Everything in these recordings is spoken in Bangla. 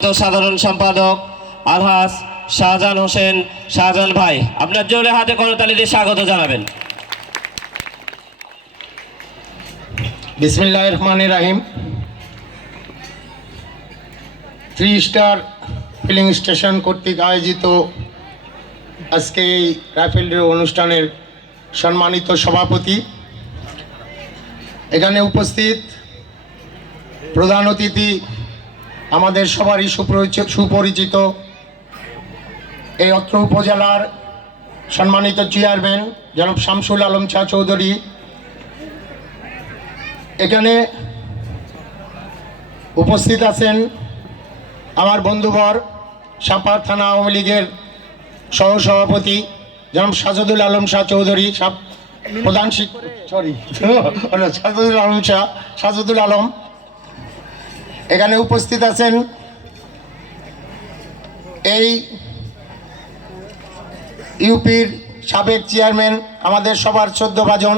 সাধারণ সম্পাদক আলহাজ শাহজাহান হোসেন শাহজাহান ভাই, আপনার জোরে হাতে করতালি দিয়ে স্বাগত জানাবেন। বিসমিল্লাহির রহমানির রহিম। 3 স্টার ফিলিং স্টেশন কর্তৃক আয়োজিত আজকে এই রাইফেলডে অনুষ্ঠানের সম্মানিত সভাপতি, এখানে উপস্থিত প্রধান অতিথি, আমাদের সবারই সুপরিচিত এই অত্র উপজেলার সম্মানিত চেয়ারম্যান জনাব শামসুল আলম শাহ চৌধুরী, এখানে উপস্থিত আছেন আমার বন্ধুবর সাপাহার থানা আওয়ামী লীগের সহসভাপতি জনাব সাজেদুল আলম শাহ চৌধুরী, প্রধান সাজেদুল আলম। এখানে উপস্থিত আছেন এই ইউপির সাবেক চেয়ারম্যান, আমাদের সবার শ্রদ্ধভাজন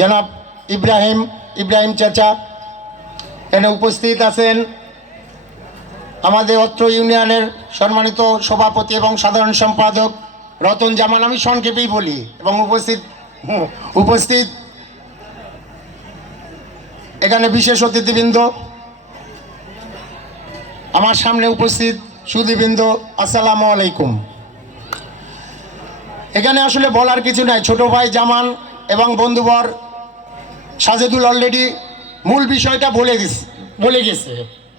জনাব ইব্রাহিম চাচা। এখানে উপস্থিত আছেন আমাদের অত্র ইউনিয়নের সম্মানিত সভাপতি এবং সাধারণ সম্পাদক রতন জামান, আমি সংক্ষেপেই বলি। এবং উপস্থিত এখানে বিশেষ অতিথিবৃন্দ, আমার সামনে উপস্থিত সুধীবৃন্দ, আসসালামু আলাইকুম। এখানে আসলে বলার কিছু নাই, ছোট ভাই জামান এবং বন্ধুবর সাজেদুল অলরেডি মূল বিষয়টা বলে গেছে।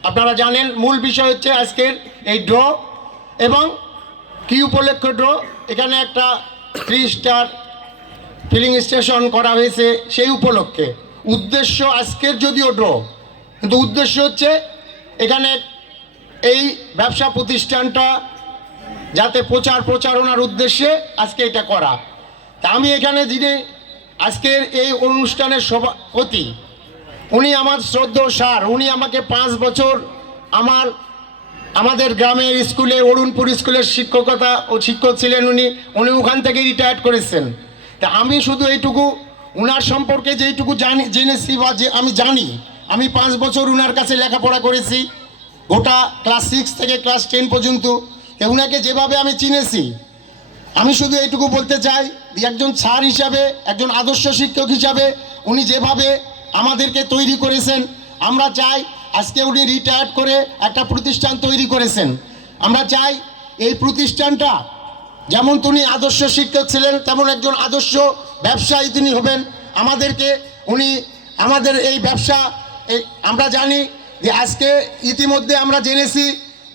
আপনারা জানেন মূল বিষয় হচ্ছে আজকের এই ড্র এবং কি উপলক্ষে ড্র। এখানে একটা 3 স্টার ফিলিং স্টেশন করা হয়েছে সেই উপলক্ষে। উদ্দেশ্য আজকের যদিও ড্র, কিন্তু উদ্দেশ্য হচ্ছে এখানে এই ব্যবসা প্রতিষ্ঠানটা যাতে প্রচারণার উদ্দেশ্যে আজকে এটা করা। তা আমি এখানে যিনি আজকের এই অনুষ্ঠানের সভাপতি, উনি আমার শ্রদ্ধেয় স্যার। উনি আমাকে 5 বছর আমাদের গ্রামের স্কুলে, অরুণপুর স্কুলের শিক্ষকতা ও শিক্ষক ছিলেন উনি ওখান থেকে রিটায়ার্ড করেছেন। তা আমি শুধু এইটুকু উনার সম্পর্কে যেইটুকু জেনেছি বা যে আমি জানি, আমি 5 বছর উনার কাছে লেখাপড়া করেছি, গোটা ক্লাস 6 থেকে ক্লাস 10 পর্যন্ত। উনাকে যেভাবে আমি চিনেছি, আমি শুধু এইটুকু বলতে চাই যে একজন স্যার হিসাবে, একজন আদর্শ শিক্ষক হিসাবে উনি যেভাবে আমাদেরকে তৈরি করেছেন, আমরা চাই আজকে উনি রিটায়ার্ড করে একটা প্রতিষ্ঠান তৈরি করেছেন। আমরা চাই এই প্রতিষ্ঠানটা যেমন তিনি আদর্শ শিক্ষক ছিলেন, তেমন একজন আদর্শ ব্যবসায়ী তিনি হবেন। আমাদের এই ব্যবসা, আমরা জানি যে আজকে ইতিমধ্যে আমরা জেনেছি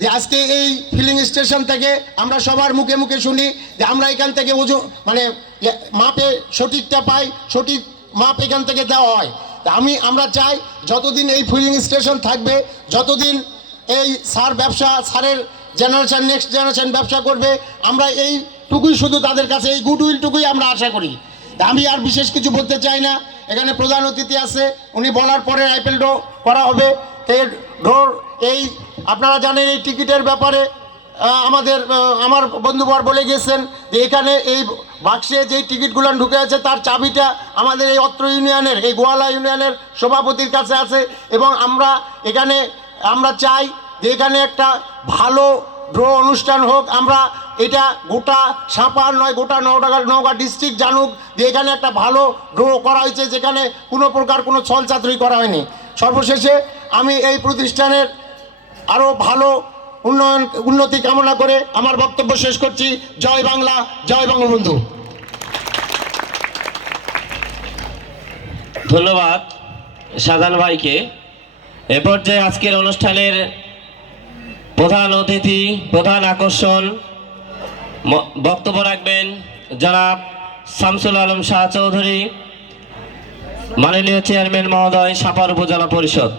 যে আজকে এই ফিলিং স্টেশন থেকে আমরা সবার মুখে মুখে শুনি যে আমরা এখান থেকে মাপে সঠিকটা পাই, সঠিক মাপ এখান থেকে দেওয়া হয়। তা আমরা চাই যতদিন এই ফিলিং স্টেশন থাকবে, যতদিন এই স্যারের জেনারেশন, নেক্সট জেনারেশন ব্যবসা করবে, আমরা এইটুকুই শুধু তাদের কাছে এই গুডউইলটুকুই আমরা আশা করি। তা আমি আর বিশেষ কিছু বলতে চাই না। এখানে প্রধান অতিথি আছে, উনি বলার পরে রাইফেল ড্র করা হবে। এই আপনারা জানেন এই টিকিটের ব্যাপারে আমার বন্ধুবর বলে গেছেন যে এখানে এই বাক্সে যেই টিকিটগুলো ঢুকে আছে তার চাবিটা আমাদের এই অত্র ইউনিয়নের, এই গোয়ালা ইউনিয়নের সভাপতির কাছে আছে। এবং আমরা চাই যে এখানে একটা ভালো ড্র অনুষ্ঠান হোক। আমরা এটা গোটা সাপাহার নয়, গোটা নওগাঁ ডিস্ট্রিক্ট জানুক যে এখানে একটা ভালো ড্র করা হয়েছে, যেখানে কোনো প্রকার কোনো ছলচাতুরি করা হয়নি। সর্বশেষে আমি এই প্রতিষ্ঠানের আরও ভালো উন্নতি কামনা করে আমার বক্তব্য শেষ করছি। জয় বাংলা, জয় বঙ্গবন্ধু। ধন্যবাদ শাহজাহান ভাইকে। এ পর্যায়ে আজকের অনুষ্ঠানের প্রধান অতিথি, প্রধান আকর্ষণ বক্তব্য রাখবেন জনাব শামসুল আলম শাহ চৌধুরী, মাননীয় চেয়ারম্যান মহোদয়, সাপাহার উপজেলা পরিষদ।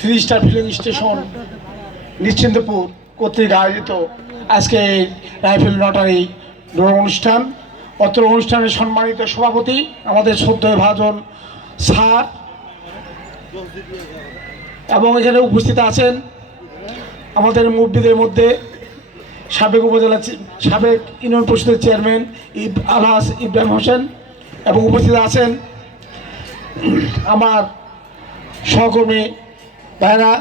3 স্টার ফিলিং স্টেশন নিশ্চিন্তপুর কর্তৃক আয়োজিত আজকে এই রাইফেল লটারি ড্র অনুষ্ঠান, অত্র অনুষ্ঠানের সম্মানিত সভাপতি আমাদের শ্রদ্ধেয় ভাজন স্যার, এবং এখানে উপস্থিত আছেন আমাদের মুরব্বীদের মধ্যে সাবেক ইউনিয়ন পরিষদের চেয়ারম্যান আলহাজ ইব্রাহিম হোসেন, এবং উপস্থিত আছেন আমার সহকর্মী ভাইরা,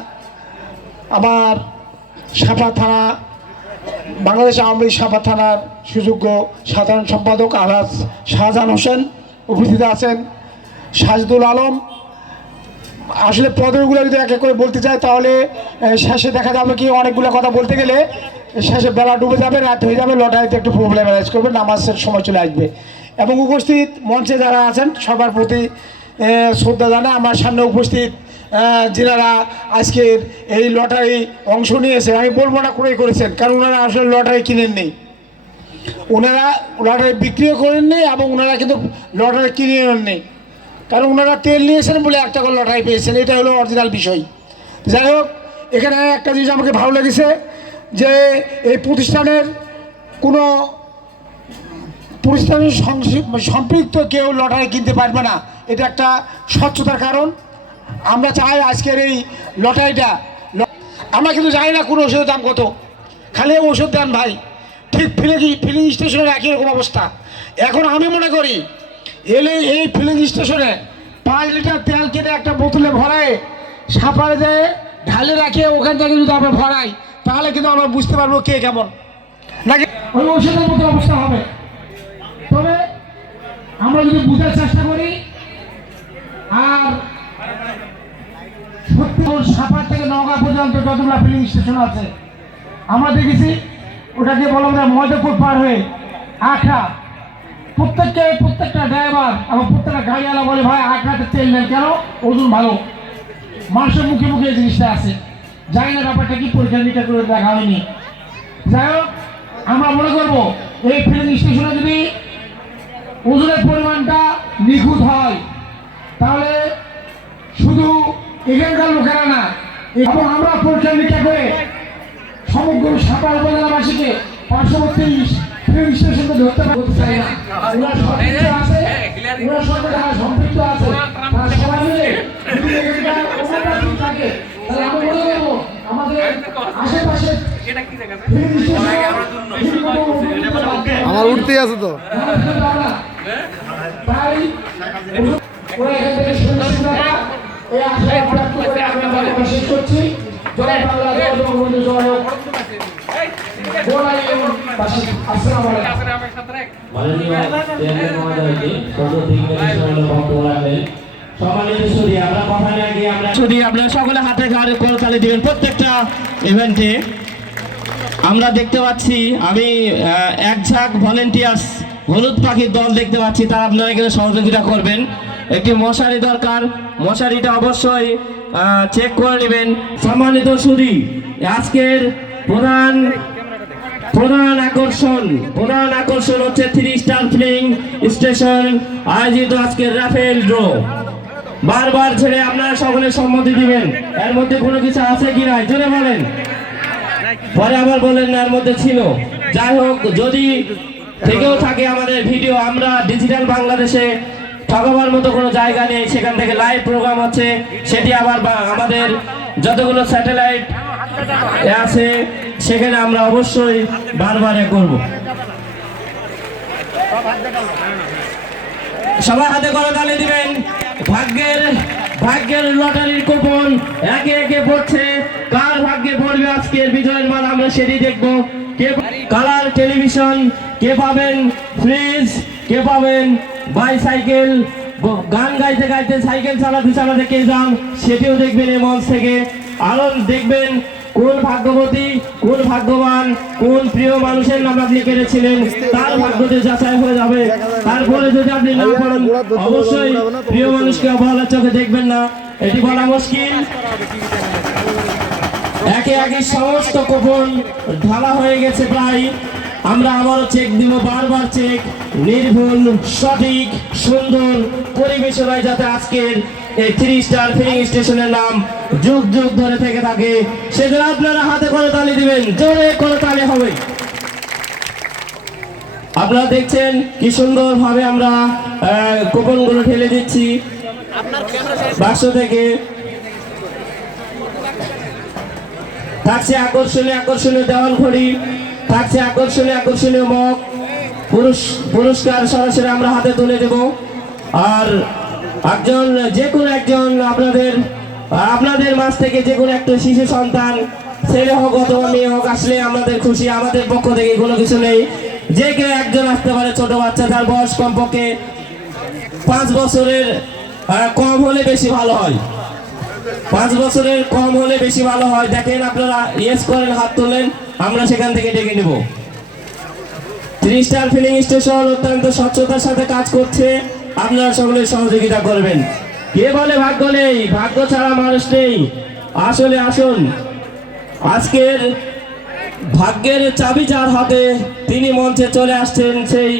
আমার সাপা থানা, বাংলাদেশ আওয়ামী লীগ সাপা থানার সুযোগ্য সাধারণ সম্পাদক আলহাজ শাহজাহান হোসেন উপস্থিত আছেন, সাজদুল আলম। আসলে পদগুলো যদি এক এক করে বলতে চাই তাহলে শেষে দেখা যাবে কি অনেকগুলো কথা বলতে গেলে শেষে বেলা ডুবে যাবে, রাত হয়ে যাবে, লটারিতে একটু প্রবলেম অ্যারাইজ করবে, নামাজের সময় চলে আসবে। এবং উপস্থিত মঞ্চে যারা আছেন সবার প্রতি শ্রদ্ধা জানাই। আমার সামনে উপস্থিত যারা আজকের এই লটারি অংশ নিয়েছে, আমি বলবো না ক্রয় করেছেন, কারণ ওনারা আসলে লটারি কিনেননি, ওনারা লটারি বিক্রিও করেননি এবং ওনারা কিন্তু লটারি কিনে নেননি, কারণ ওনারা তেল নিয়েছেন বলে একটা করে লটারি পেয়েছেন, এটা হলো অরিজিনাল বিষয়। যাই হোক, এখানে একটা জিনিস আমাকে ভালো লেগেছে যে এই প্রতিষ্ঠানের কোনো প্রতিষ্ঠানের সম্পৃক্ত কেউ লটারি কিনতে পারবে না, এটা একটা স্বচ্ছতার কারণ। আমরা চাই আজকের এই লটারিটা, আমরা কিন্তু জানি না কোনো ওষুধের দাম কত, খালি ওষুধ দেন ভাই। ঠিক ফিলিং স্টেশনের একই রকম অবস্থা। এখন আমি মনে করি এই ফিলিং স্টেশনে 5 লিটার তেল কেটে একটা বোতলে ভরায় সাপারে যেয়ে ঢালে রাখে, ওখান থেকে যদি আমরা ভরাই তাহলে কিন্তু আমরা বুঝতে পারবো কে কেমন, নাকি ওই ওষুধের মতো অবস্থা হবে। তবে আমরা যদি বুঝার চেষ্টা করি, আর সত্যি সাপার থেকে নওগাঁ পর্যন্ত যতগুলো ফিলিং স্টেশন আছে আমরা দেখেছি, ওটাকে বলা যায় ময়দাপুর পার হয়ে আখড়া, প্রত্যেকটা ড্রাইভার এবং প্রত্যেকটা গাড়িওয়ালা বলে ভাই আখড়াতে তেল নেন কেন, ওজন ভালো। মানুষের মুখে মুখে এই জিনিসটা আছে, জানি না ব্যাপারটা কি পরীক্ষা নিরীক্ষা করে দেখা হয়নি। যাই হোক, আমরা মনে করবো এই ফিলিং স্টেশনে যদি ওজনের পরিমাণটা নিখুঁত হয় তাহলে শুধু এখানকার লোকেরা না, এবং আমরা পরীক্ষা নিরীক্ষা করে সমগ্র সাপার উপজেলাবাসীকে পার্শ্ববর্তী ফিলিং স্টেশনকে ধরতে পারতে চাই না। ওরা সম্পৃক্ত আছে, ওরা সঙ্গে যারা সম্পৃক্ত আছে তারা সবাই মিলে যদি এখানকার ওভারটাইম থাকে তাহলে আমরা মনে করবো আমাদের আশেপাশে ফিলিং স্টেশন আমার উঠতেই আছে তো। তাই ওরা এখান থেকে সুন্দর এই আশায় প্রাপ্ত করে আমরা শেষ করছি। জয় বাংলা, জয় বঙ্গবন্ধু, জয় হোক। আসসালামু আলাইকুম। মাননীয় চেয়ারম্যান মহোদয়কে সদর থেকে বক্তব্য রাখবেন। সম্মানিত সুধী, আমরা কথা নিয়ে গিয়ে আপনারা সকলে হাতে ঘাড়ে করতালি দিবেন। প্রত্যেকটা ইভেন্টে আমরা দেখতে পাচ্ছি, আমি এক ঝাঁক ভলেন্টিয়ার্স হলুদ পাখির দল দেখতে পাচ্ছি, তারা আপনারা এখানে সহযোগিতা করবেন। একটি মশারি দরকার, মশারিটা অবশ্যই চেক করে নেবেন। সম্মানিত সুধী, আজকের প্রধান আকর্ষণ হচ্ছে 3 স্টার ফিলিং স্টেশন আয়োজিত আজকের রাফেল ড্র। বারবার ছেড়ে আপনারা সকলে সম্মতি দিবেন। এর মধ্যে কোনো কিছু আছে কি নাই জোরে বলেন, পরে আবার বলেন না এর মধ্যে ছিল। যাই হোক, যদি থেকেও থাকে আমাদের ভিডিও, আমরা ডিজিটাল বাংলাদেশে ঠকাবার মতো কোনো জায়গা নেই, সেখান থেকে লাইভ প্রোগ্রাম হচ্ছে, সেটি আবার আমাদের যতগুলো স্যাটেলাইট আছে সেখানে আমরা অবশ্যই বারবার করব। সবাই হাতে করে তালি দিবেন। ভাগ্যের লটারির কুপন একে একে পড়ছে, কার ভাগ্যে পড়বে আজকের বিজয়ের মাল আমরা সেটি দেখবো। কে কালার টেলিভিশন, কে পাবেন ফ্রিজ, কে পাবেন বাইসাইকেল, গান গাইতে গাইতে সাইকেল চালাতে কে যান সেটিও দেখবেন এই মঞ্চ থেকে। আরো দেখবেন কোন ভাগ্যবতী, কোন ভাগ্যবান, কোন প্রিয় মানুষের নাম আপনি কেটেছিলেন, তার ভাগ্যতে যাচাই হয়ে যাবে। তারপরে যদি আপনি না করেন, অবশ্যই প্রিয় মানুষকে অবহেলার চোখে দেখবেন না, এটি বলা মুশকিল। একে একে সমস্ত কুপন ঢালা হয়ে গেছে প্রায়। আমরা আবারও চেক দিব, বারবার চেক, নির্ভুল, সঠিক, সুন্দর পরিবেশনায় যাতে আজকের এই 3 স্টার ফিলিং স্টেশনের নাম যুগ যুগ ধরে থেকে থাকে, সেজন্য আপনারা হাতে করে তালি দিবেন, জোরে করে তালি হবে। আপনারা দেখছেন কি সুন্দর ভাবে আমরা কুপনগুলো ঢেলে দিচ্ছি বাক্স থেকে। থাকছে আকর্ষণীয় দেওয়াল ঘড়ি, থাকছে আকর্ষণীয় মগ, পুরস্কার সরাসরি আমরা হাতে তুলে দেব। আর যে কোনো একজন আপনাদের আপনাদের মাঝ থেকে যে কোনো একটা শিশু সন্তান ছেলে হোক অথবা মেয়ে হোক আসলে আমাদের খুশি, আমাদের পক্ষ থেকে কোনো কিছু নেই। যে কেউ একজন আসতে পারে, ছোট বাচ্চা, তার বয়স কমপক্ষে 5 বছরের কম হলে বেশি ভালো হয়। 5 বছরের কম হলে বেশি ভালো হয়। দেখেন আপনারা ইয়েস করেন, হাত তোলেন, আমরা সেখান থেকে ডেকে নেব। 3 স্টার ফিলিং স্টেশন অত্যন্ত স্বচ্ছতার সাথে কাজ করছে, আপনারা সকলে সহযোগিতা করবেন। কে বলে ভাগ্য নেই? ভাগ্য ছাড়া মানুষ নেই। আসলে আসুন, আজকের ভাগ্যের চাবি যার হাতে, তিনি মঞ্চে চলে আসছেন, সেই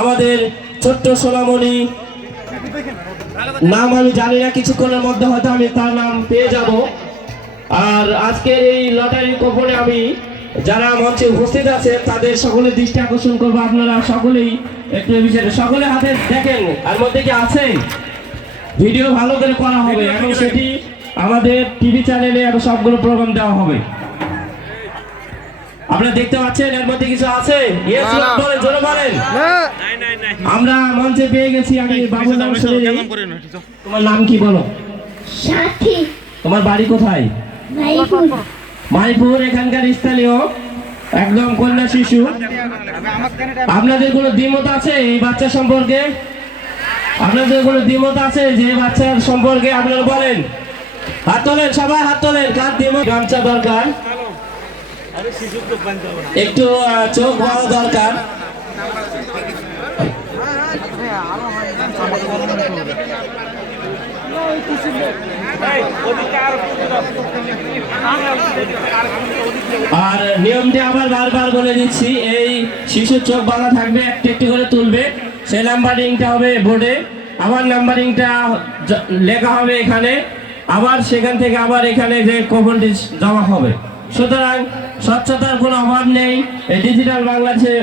আমাদের ছোট্ট সোনামণি। নাম আমি জানি না, কিছুক্ষণের মধ্যে হয়তো আমি তার নাম পেয়ে যাব। আর আজকের এই লটারি কুপনে আমি যারা মঞ্চে উপস্থিত আছে তাদের সকলের দৃষ্টি আকর্ষণ করবো। আপনারা সকলেই একটু বিষয়ে সকলে হাতে দেখেন, আর মধ্যে কি আছে ভিডিও ভালো করে করা হবে এবং সেটি আমাদের টিভি চ্যানেলে এবং সবগুলো প্রোগ্রাম দেওয়া হবে। আপনারা দেখতে পাচ্ছেন এর মধ্যে কিছু আছে? ইয়েস বলেন, জোরে বলেন। আমরা মঞ্চে পেয়ে গেছি। আমি বাবুর নাম শুনে নেই। তোমার নাম কি বলো? সাথী। তোমার বাড়ি কোথায়? মাইপুর। মাইপুর, এখানকার স্থানীয় একদম কন্যা শিশু। আপনাদের কোনো দ্বিমত আছে এই বাচ্চা সম্পর্কে? আপনাদের কোনো দ্বিমত আছে যে বাচ্চার সম্পর্কে? আপনারা বলেন, হাত তোলেন, সবাই হাত তোলেন। কার দ্বিমত? গামছা দরকার, একটু চোখ বাঁধা দরকার। আর নিয়মটি আবার বারবার বলে দিচ্ছি, এই শিশুর চোখ বাঁধা থাকবে, একটু একটু করে তুলবে। সেই নাম্বারিংটা হবে বোর্ডে, আবার নাম্বারিংটা লেখা হবে এখানে, আবার সেখান থেকে আবার এখানে যে কুপনটি জমা হবে। সুতরাং স্বচ্ছতার কোনো অভাব নেই। এই ডিজিটাল বাংলাদেশে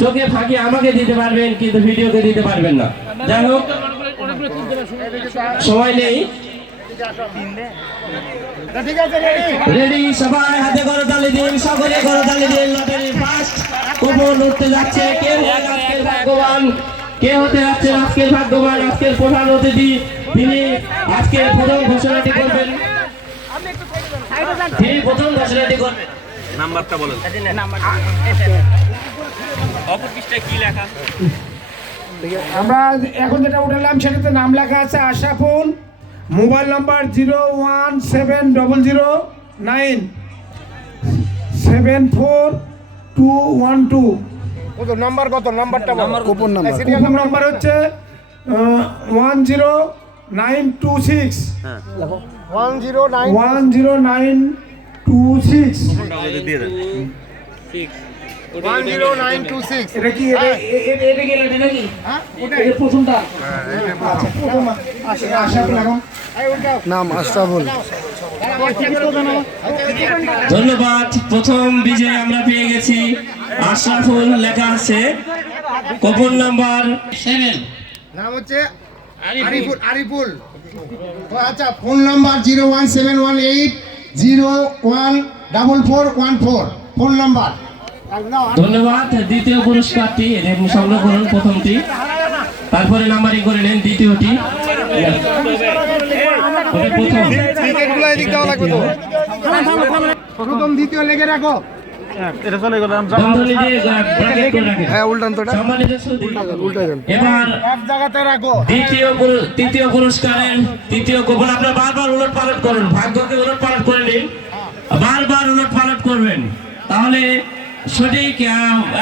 চোখে ফাঁকি আমাকে দিতে পারবেন, কিন্তু ভিডিওকে দিতে পারবেন না। যাই হোক, সময় নেই। রেডি? সবাই হাতে করে তালি দিন, সকলে করে তালি দিন। লটারির ফার্স্ট কুপন উঠতে যাচ্ছে। কে হলেন আজকের ভাগ্যবান? কে হতে যাচ্ছেন আজকের ভাগ্যবান? আজকের প্রধান অতিথি, তিনি আজকের প্রথম ঘোষণাটি করবেন। তিনি প্রথম ঘোষণাটি করবেন। নাম্বারটা বলেন। অপর পৃষ্ঠায় কি লেখা? আমরা এখন যেটা উঠালাম সেটাতে নাম লেখা আছে আশরাফুল, মোবাইল নাম্বার 017097412। কত নাম্বার? কত নাম্বারটা বলো? Coupon number. কুপন নাম্বার হচ্ছে 10926। 10926। দিয়ে দেন। 10926। এটা কি? এটা কি এটা নাকি? হ্যাঁ, ওটা এই প্রথমটা। আচ্ছা, প্রথম আশরাফুল। এখন নাম আশরাফুল। ধন্যবাদ। প্রথম বিজয় আমরা পেয়ে গেছি, আশরাফুল লেখা আছে, কুপন নাম্বার 7। নাম হচ্ছে আরিফুল। আচ্ছা, ফোন নাম্বার 01718014414। Phone number. ধন্যবাদ। দ্বিতীয় পুরস্কারটি সংগ্রহ করুন, প্রথমটি, তারপরে নাম্বারিং করে নেন দ্বিতীয়টি। প্রথম দ্বিতীয় লেগে রাখো। বন্ধনী দিয়ে ব্র্যাকেট করে রাখেন। সম্মানিত সুধী, এবার এক জায়গাতে রাখো। তৃতীয় পুরস্কারের তৃতীয় কুপন। আপনারা বারবার উলট পালট করুন, ভাগ্যকে উলট পালট করে নিন, বারবার উলট পালট করবেন, তাহলে সঠিক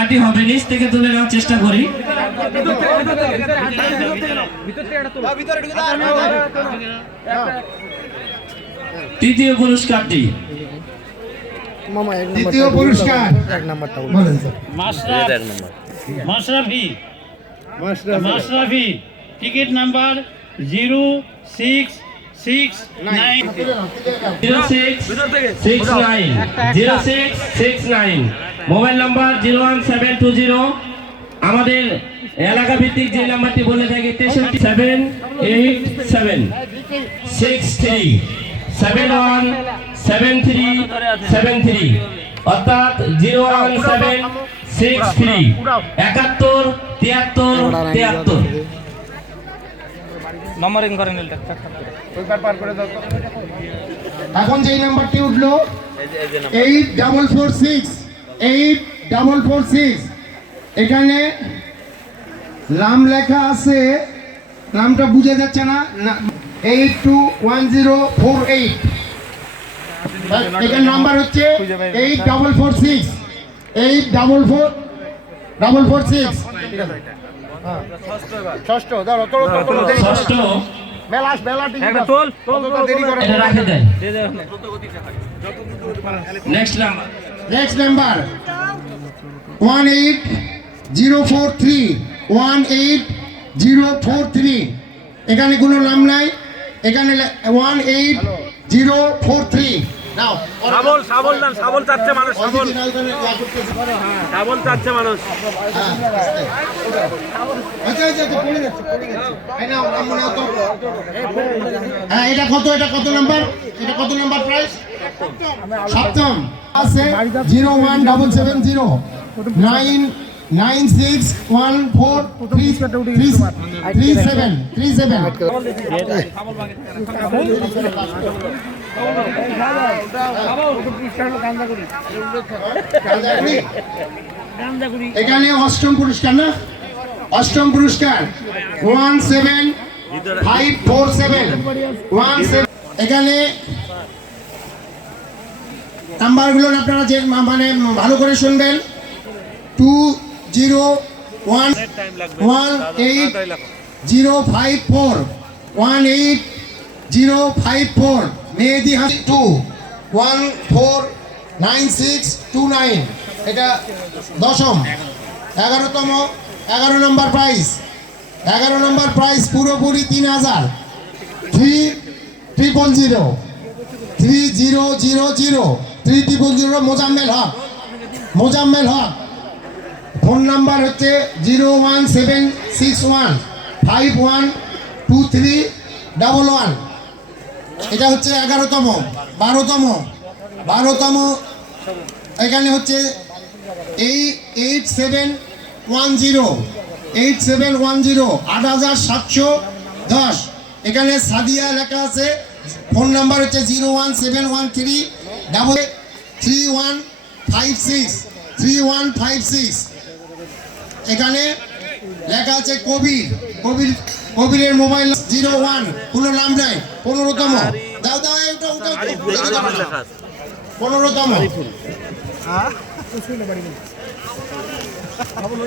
এটি হবে। নিচ থেকে তুলে নেওয়ার চেষ্টা করি। তৃতীয় পুরস্কারটি, দ্বিতীয় পুরস্কার বলেন sir. Mashrafe, ticket number 0669। 0669, mobile number 01720। আমাদের এলাকা ভিত্তিক যে নাম্বারটি বলে থাকি 637873717373, অর্থাৎ 01763 71 73 73। নম্বরিং করেন এটা এখন যেই নাম্বারটি উঠলো এই যে নাম্বার 8446 এখানে নাম লেখা আছে, নামটা বুঝে যাচ্ছে না। 821048 এখানে নাম্বার হচ্ছে 8446 ষষ্ঠ একটা তোল এটা রাখে দেন। নেক্সট নাম্বার নেক্সট নাম্বার 18043 এখানে কোনো নাম নাই, এখানে 18043 নাও শাবল শাবল দেন, শাবল চাচ্ছে মানুষ, শাবল শাবল চাচ্ছে মানুষ। হ্যাঁ এটা কত নাম্বার, এটা কত নাম্বার প্রাইস? সপ্তম আছে 0161437 এখানে অষ্টম পুরস্কার না, অষ্টম পুরস্কার 17547 এখানে নাম্বারগুলো আপনারা যে মানে ভালো করে শুনবেন। 20181054 মেহেদি হাসান 2149629 এটা দশম। 11 নম্বর প্রাইস, 11 নম্বর প্রাইস পুরোপুরি 3000 3000 মোজাম্মেল হক। ফোন নাম্বার হচ্ছে 01761512311। এটা হচ্ছে 11তম। 12তম এখানে হচ্ছে 8710 এখানে সাদিয়া লেখা আছে। ফোন নাম্বার হচ্ছে 017133156 এখানে লেখা আছে কবিরের মোবাইল 01 কোনো নাম নাই। 15তম দাও এটা 15তম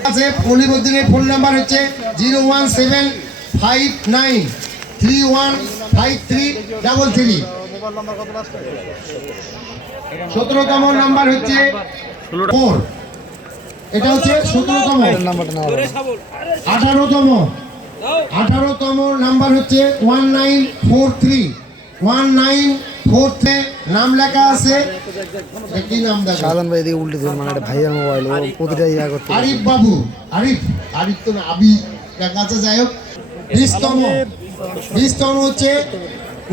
আছে। অলিবুদ্দিনের ফোন নাম্বার হচ্ছে 01759315333। 17তম নাম্বার হচ্ছে 4, এটা হচ্ছে 17তম। 18তম নাম্বার হচ্ছে 1943 নাম লেখা আছে। কি নাম দেখা সাধারণ ভাই এদিকে উল্টে দিন, মানে একটা ভাইয়ের মোবাইল, ও প্রতিটা ইয়া করতে আরিফ বাবু, আরিফ তো না, আবি লেখা আছে। যাই হোক 20তম হচ্ছে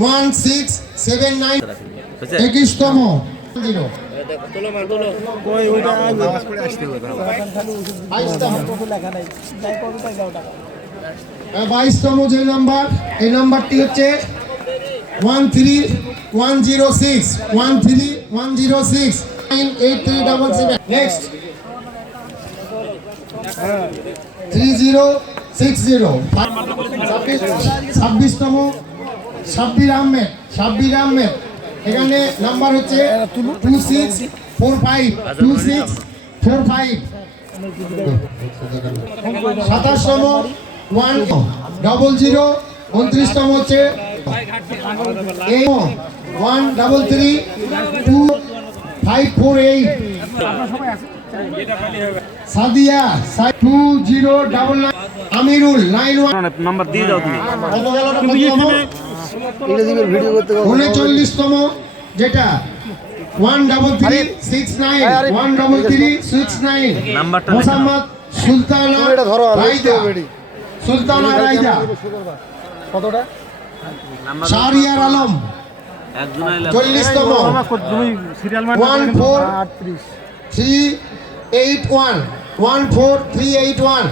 1679। 21তম 22তম যে নাম্বার, এই নাম্বারটি হচ্ছে 13106 98377। নেক্সট 3060 26তম সাব্বির আহমেদ এখানে নাম্বার হচ্ছে 2645 27তম 100 29তম হচ্ছে 133258 সাদিয়া 2099 আমিরুল 91 নাম্বার দিয়ে দাও তুমি। ভিডিও করতে 39তম যেটা 13369 নাম্বারটা মোহাম্মদ সুলতানা রায়দা কতটা শাহরিয়ার আলম। একজনের 40তম 14381 14381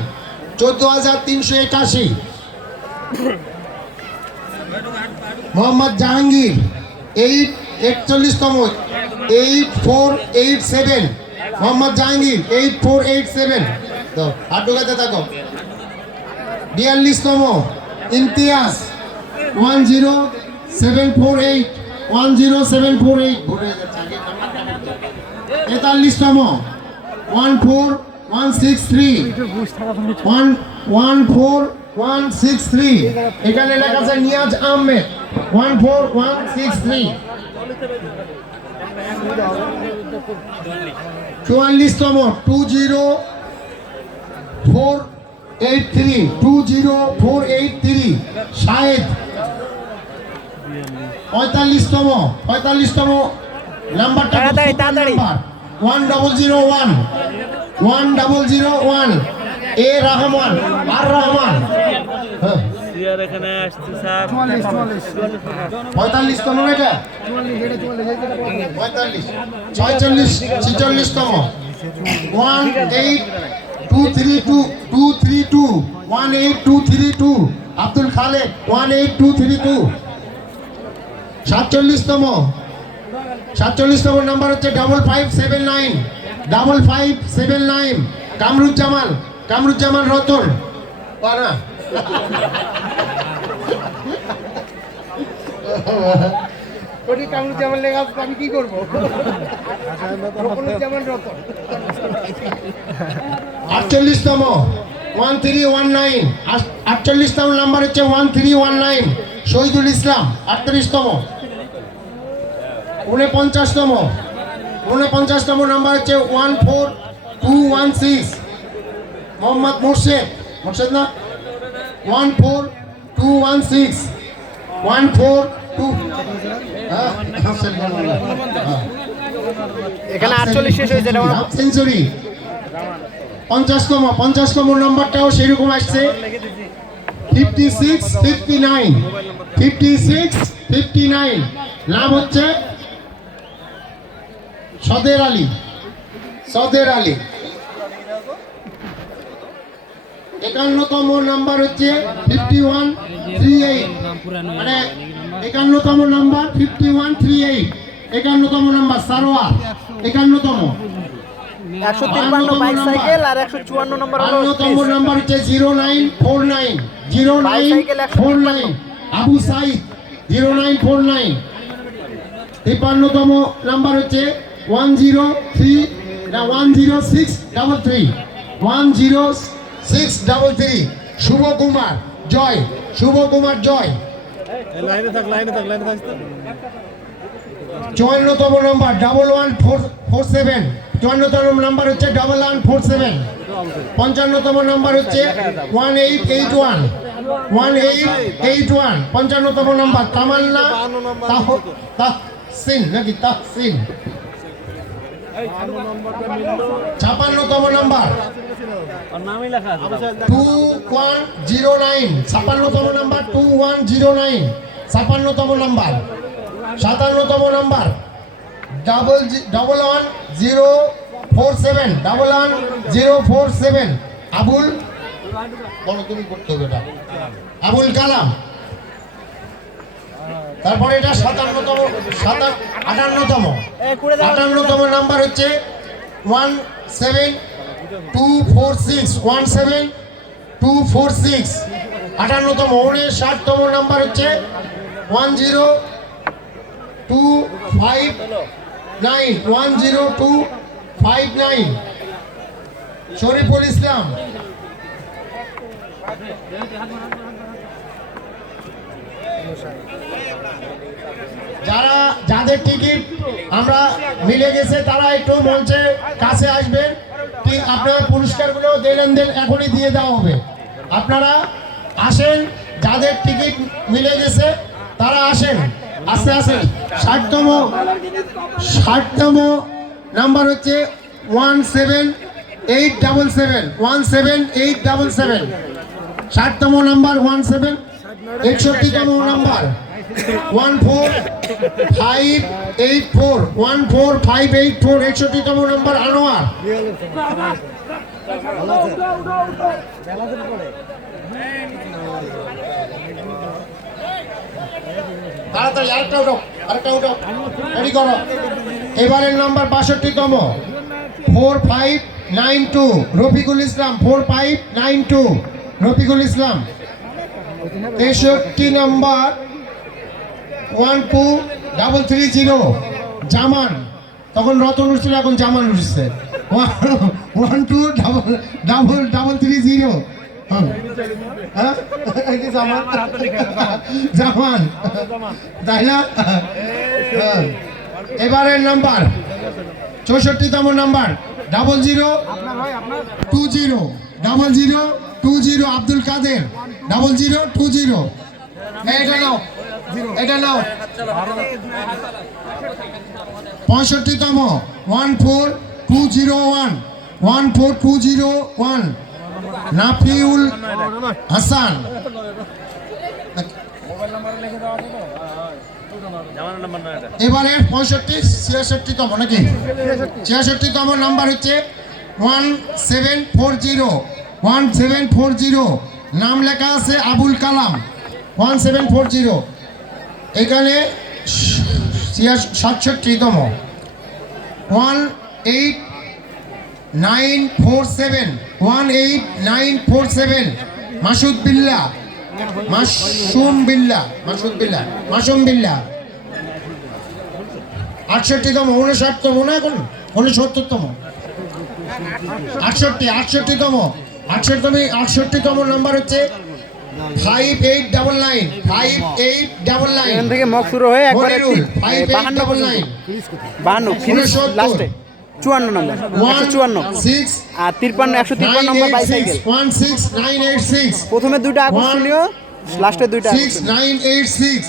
14381। মোহাম্মদ জাহাঙ্গীর 41তম 8487 মোহাম্মদ জাহাঙ্গীর 8487 তো হাত ঢোকাতে থাকো 42তম ইমতিয়াজ 10748 10748 ভুলে যাচ্ছে আগে 43তম 14163 14163 এখানে লেখা আছে নিয়াজ আহমেদ 14163 44তম 20483 শাহেদ 45তম নাম্বারটা তাড়াতাড়ি 1001 এ রহমান আর রহমান হ্যাঁ সিয়ার এখানে আসছে স্যার 45তম এটা 45 46তম 18232 আব্দুল খালেক 18232 47তম নাম্বার হচ্ছে 5579 কামরুজ্জামান রতন পারা ওটি কামরুজ্জামান লেখা আছে, আমি কি করবো? রকনুজ্জামান রতন 48তম 1319 48তম নাম্বার হচ্ছে 1319 শহীদুল ইসলাম 38তম 49তম নাম্বার হচ্ছে 14216 মোহাম্মদ মোর্শেদ না 14216 142 এখানে 48 শেষ হয়েছে সেঞ্চুরি 50তম নাম্বারটাও সেরকম আসছে 5659 নাম হচ্ছে সদের আলী 51তম নাম্বার হচ্ছে 5138 মানে 51তম নাম্বার 5138 51তম নাম্বার সারোয়ার 51তম 153 বাইসাইকেল আর 154 নম্বর হলো 52তম নাম্বার হচ্ছে 0949 আবু সাইদ 0949 53তম নাম্বার হচ্ছে 10633 শুভ কুমার জয় লাইনে থাক 54তম নাম্বার 1147 54তম নাম্বার হচ্ছে 1147 55তম নাম্বার হচ্ছে 1881 55তম নাম্বার তামান্না তাহসিন নাকি তাহসিন 56তম নাম্বার নামই লেখা আছে 2109 56তম নাম্বার 2109 56তম নাম্বার 57তম নাম্বার 11047 আবুল বলো তুমি করতে হবে এটা আবুল কালাম তারপরে এটা 58তম নাম্বার হচ্ছে 17246 58তম 59তম নাম্বার হচ্ছে 10259 শরীফুল ইসলাম যাদের টিকিট আমরা মিলে গেছে তারা একটু মঞ্চের কাছে আসবেন ঠিক আপনার পুরস্কারগুলো দেন এখনই দিয়ে দেওয়া হবে আপনারা আসেন যাদের টিকিট মিলে গেছে তারা আসেন আস্তে 60তম নাম্বার হচ্ছে 17877 60তম নাম্বার 61তম নাম্বার 14584 61তম নাম্বার আনোয়ার তাড়াতাড়ি আরেকটা উঠাও রেডি করো। এবারের নাম্বার 62তম 4592 রফিকুল ইসলাম 4592 রফিকুল ইসলাম। 63 নম্বর 12330 জামান, তখন রতন উঠছিল এখন জামান উঠছে 12330 জামান তাই না? এবারের নাম্বার 64তম নাম্বার 0020 আব্দুল কাদের 0020। এটা নাও 65তম 14201 নাফিউল হাসান। এবারে 66তম নাকি 66তম নাম্বার হচ্ছে 1740 নাম লেখা আছে আবুল কালাম 1740। এখানে 67তম 18947 মাসুম বিল্লাহ 68তম 59তম না এখন 69তম 68তম নাম্বার হচ্ছে 5899 এখান থেকে মক শুরু হয়ে একবারে মনিরুল 52 5899 ফিনিশ লাস্টে 54 নম্বর 154 আর 153 নম্বর বাইসাইকেল 16986 প্রথমে দুইটা আকর্ষণীয় লাস্টে দুইটা 6986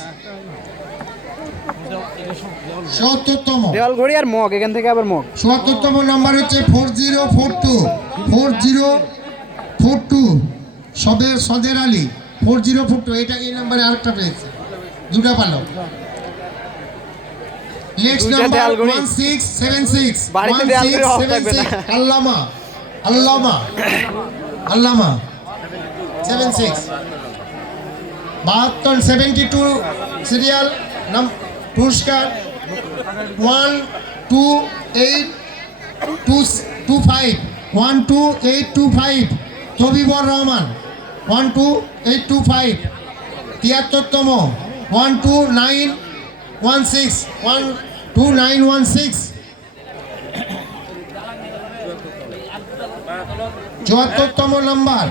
৭০তম দেওয়াল ঘড়ি আর মগ এখান থেকে আবার মগ ৭৭তম নাম্বার হচ্ছে 4042 সদের আলী 4042। এটা এই নাম্বারে আরেকটা পেয়েছে, দুটা পালো। নেক্সট দুইটা নাম্বার দেওয়াল ঘড়ি। 1676 বাড়িতে দেওয়াল ঘড়ি অফ থাকবে না। আল্লামা 76 72 সিরিয়াল নাম পুরস্কার 12825 তবিবর রহমান 12825। 73তম 12916 74তম নাম্বার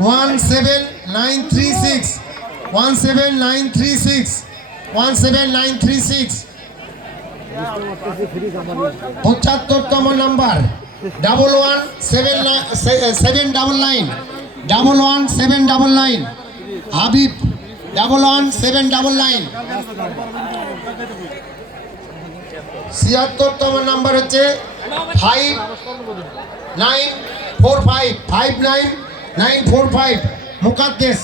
17936 75তম নাম্বার 11799 হাবিব 11799। 76তম নাম্বার হচ্ছে 59945 মুকাদ্দেস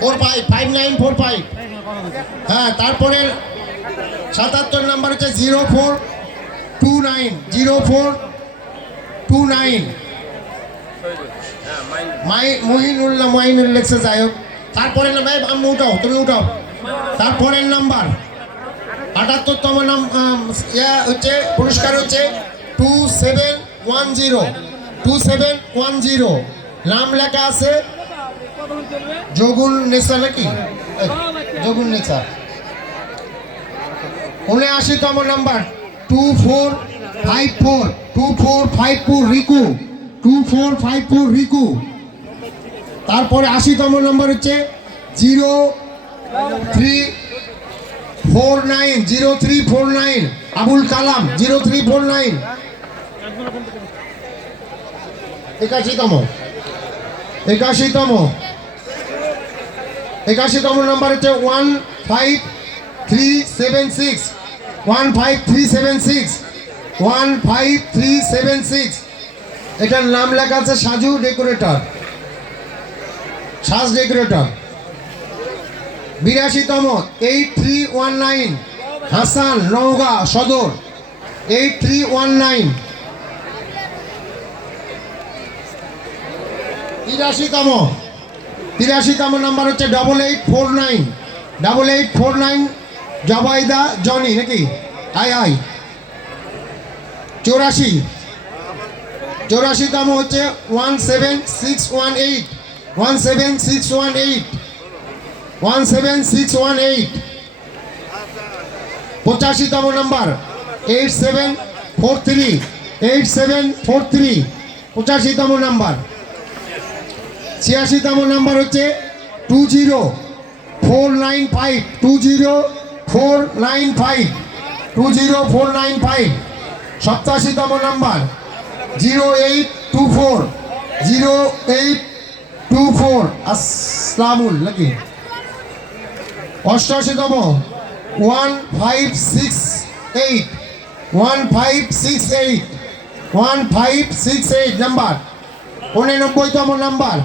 5945। হ্যাঁ, তারপরে 77 নাম্বার হচ্ছে 0429 মহিনুল লেখছে, যাই হোক। তারপরে নাম আমি উঠাও, তুমি উঠাও। তারপরের নাম্বার 78তম নাম হচ্ছে পুরস্কার হচ্ছে 2710 নাম লেখা আছে যোগুল নেসা নাকি যোগুল নেসা। 79তম নাম্বার 2454 রিকু। তারপরে 80তম নাম্বার হচ্ছে 0349 আবুল কালাম 0349। 81তম নাম্বার হচ্ছে 15376 এটার নাম লেখা আছে সাজু ডেকোরেটর। 82তম 8319 হাসান নওগাঁ সদর 8319। 83তম নাম্বার হচ্ছে 8849 জবাইদা জনি নাকি আই 84তম হচ্ছে 17618 85তম নাম্বার 8743 85তম নাম্বার 86তম নাম্বার হচ্ছে 20495 87তম নাম্বার 0824 আসসালামুল নাকি 88তম 1568 নাম্বার 89তম নাম্বার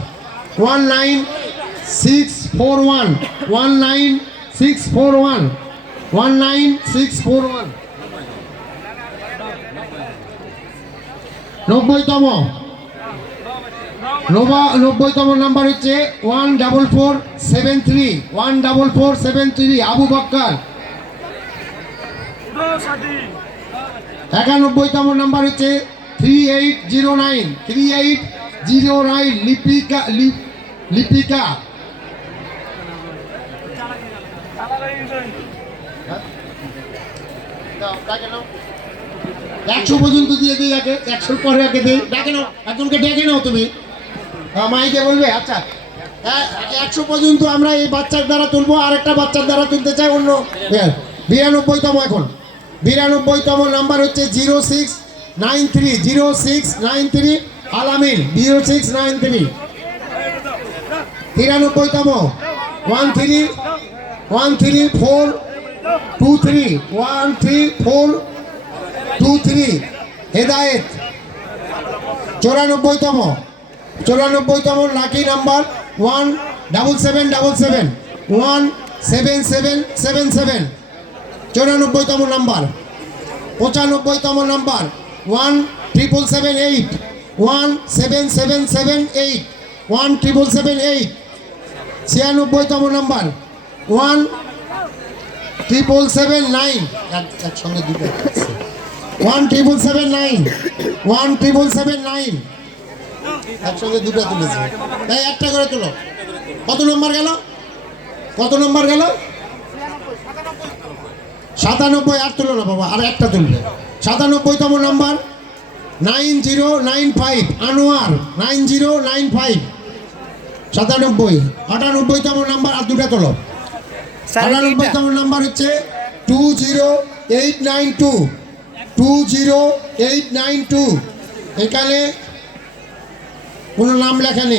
19641 90তম নাম্বার হচ্ছে 14473 আবু বক্কর 91তম নাম্বার হচ্ছে 3809 লিপিকা 100 পর্যন্ত দিয়ে দিই আগে 100 পরে আগে দিই ডাকে নাও একজনকে ডেকে নাও তুমি মাইকে বলবে আচ্ছা 100 পর্যন্ত আমরা এই বাচ্চার দ্বারা তুলবো আর একটা বাচ্চার দ্বারা তুলতে চাই অন্য 92তম এখন 92তম নাম্বার হচ্ছে 0693 আলামিন 0693 93তম 13423 হেদায়েত 94তম লাকি নাম্বার 17777 94তম নাম্বার 95তম নাম্বার 17778 96তম নাম্বার 17779 একসঙ্গে দুটো 17779 একসঙ্গে দুটো তুলেছে তাই একটা করে তুলো কত নম্বর গেল 97 আর তুলো না বাবা আর একটা তুলবে 97তম নাম্বার 9095 আনোয়ার 9095 98তম নাম্বার আর দুটো তোলো 98তম নাম্বার হচ্ছে 20892 এখানে কোনো নাম লেখা নেই